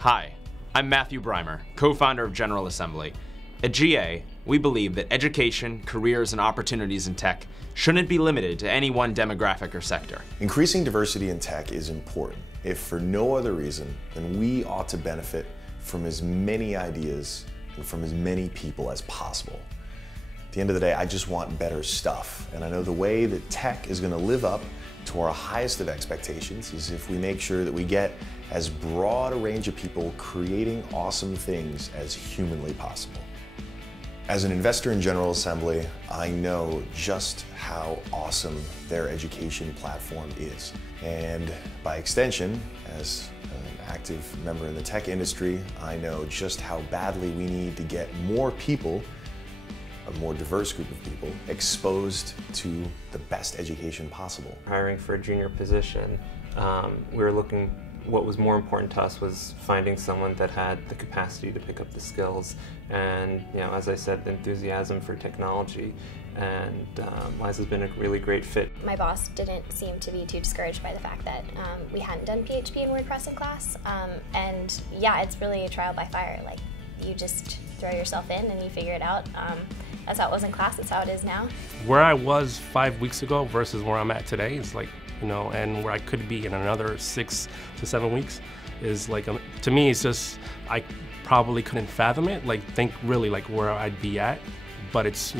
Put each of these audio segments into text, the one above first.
Hi, I'm Matthew Breimer, co-founder of General Assembly. At GA, we believe that education, careers, and opportunities in tech shouldn't be limited to any one demographic or sector. Increasing diversity in tech is important, if for no other reason than we ought to benefit from as many ideas and from as many people as possible. At the end of the day, I just want better stuff, and I know the way that tech is going to live up to our highest of expectations is if we make sure that we get as broad a range of people creating awesome things as humanly possible. As an investor in General Assembly, I know just how awesome their education platform is. And by extension, as an active member in the tech industry, I know just how badly we need to get more people, a more diverse group of people, exposed to the best education possible. Hiring for a junior position, what was more important to us was finding someone that had the capacity to pick up the skills and, as I said, the enthusiasm for technology. And Liza's been a really great fit. My boss didn't seem to be too discouraged by the fact that we hadn't done PHP and WordPress in class. And yeah, it's really a trial by fire. Like, you just throw yourself in and you figure it out. That's how it was in class, that's how it is now. Where I was 5 weeks ago versus where I'm at today is like, and where I could be in another 6 to 7 weeks is like, to me, it's just, I probably couldn't fathom it, think really where I'd be at, but it's,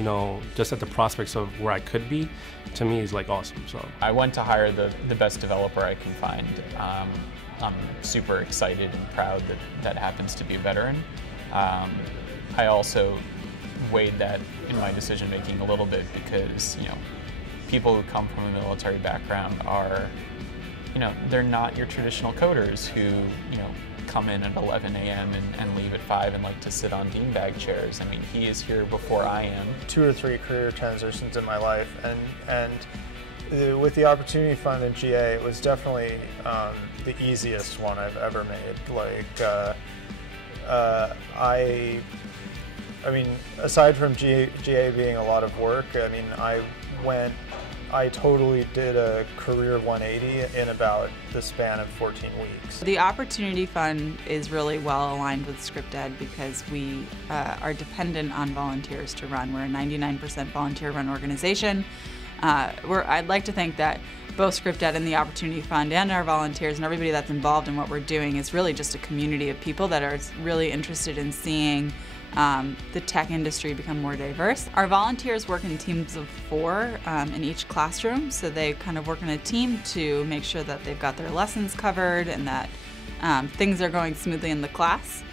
just at the prospects of where I could be, to me is awesome, so. I went to hire the best developer I can find. I'm super excited and proud that that happens to be a veteran. I also weighed that in my decision making a little bit because, people who come from a military background are, they're not your traditional coders who, come in at 11 a.m. and leave at 5 and like to sit on beanbag chairs. I mean, he is here before I am. 2 or 3 career transitions in my life, and with the Opportunity Fund in GA, it was definitely the easiest one I've ever made. I mean, aside from GA being a lot of work, I totally did a career 180 in about the span of 14 weeks. The Opportunity Fund is really well aligned with ScriptEd because we are dependent on volunteers to run. We're a 99% volunteer-run organization. I'd like to think that both ScriptEd and the Opportunity Fund and our volunteers and everybody that's involved in what we're doing is really just a community of people that are really interested in seeing the tech industry become more diverse. Our volunteers work in teams of 4 in each classroom, so they kind of work in a team to make sure that they've got their lessons covered and that things are going smoothly in the class.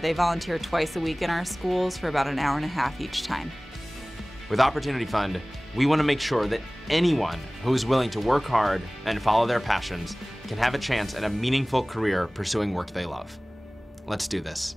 They volunteer twice a week in our schools for about an hour and a half each time. With Opportunity Fund, we want to make sure that anyone who is willing to work hard and follow their passions can have a chance at a meaningful career pursuing work they love. Let's do this.